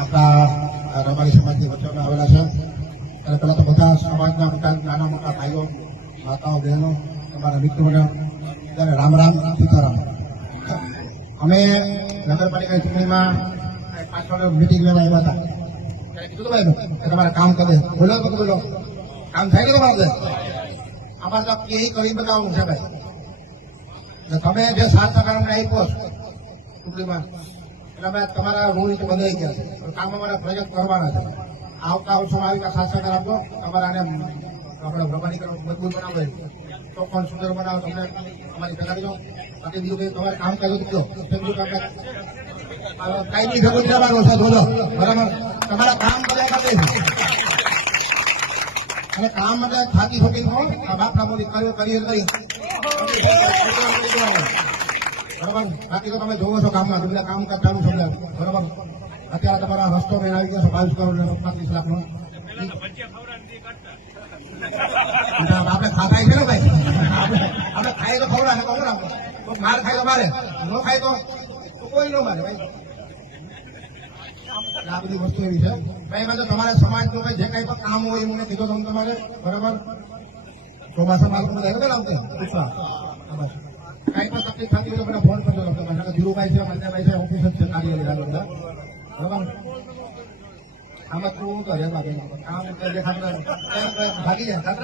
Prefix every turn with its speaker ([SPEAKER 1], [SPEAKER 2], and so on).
[SPEAKER 1] આપણા રબારી સમાજની વચ્ચે આવેલા છે. અને પહેલાં તો બધા સમાજના બધા નાના મોટા ભાઈઓ, માતાઓ, બહેનો, તમારા મિત્રોને બધાને રામ રામ, સીતારામ. અમે નગરપાલિકા ચૂંટણીમાં પાછળ મિટિંગ લેવા આવ્યા હતા. કીધું ભાઈ તમારે કામ કરે. બોલો તો બોલો. કામ થાય કે તમારે? અમારે તો એ કરી બતાવવું છે ભાઈ. તમે જે સાત ટકા અમને આપ્યો ચૂંટણીમાં એટલે અમે તમારા રૂલ બદલાઈ ગયા છે. હવે કામ અમારા પ્રોજેક્ટ કરવાના છે. આવતા વર્ષોમાં આવી સાત ટકા આપજો તમારા આને આપણે પ્રમાણીકરણ મજબૂત બનાવે પણ સુંદર બનાવો તમને અમારી ભેગા કરજો બાકી બીજું કંઈ તમારે કામ કર્યું તો કયો કાંઈ કાયમી ભેગું જ લેવાનું છે બોલો. બરાબર? તમારા કામ બધા કરે અને કામ માટે થાકી છોટી થો બાપના બોલી કર્યો, કરીએ કરી બરાબર? બાકી તો તમે જોવો છો કામમાં તમને કામ કરતાનું સમજાવ બરાબર? અત્યારે તમારા રસ્તો મેં આવી ગયા બાવીસ કરોડ ને પાંત્રીસ લાખ નો આપણે ખાતા છે ને ભાઈ? આપણે ખાઈ તો ખવડાવે ખવડાવે. તો માર ખાય તો મારે. ન ખાય તો કોઈ ન મારે ભાઈ. આ બધી વસ્તુ એવી છે. ભાઈ તો તમારે સમાજનું ભાઈ, જે કઈ પણ કામ હોય, એ મને કીધું તમે તમારે. બરાબર? ચોમાસામાં લોકો બધા બધા આવતે પૂછવા. કઈ પણ તકલીફ થતી હોય તો મને ફોન મંજાભાઈ છે ઓફિસ જ છે કાર્યાલય આગળ બધા બરાબર આમાં શું તો બાકી દે કરે દેખાતું ભાગી જાય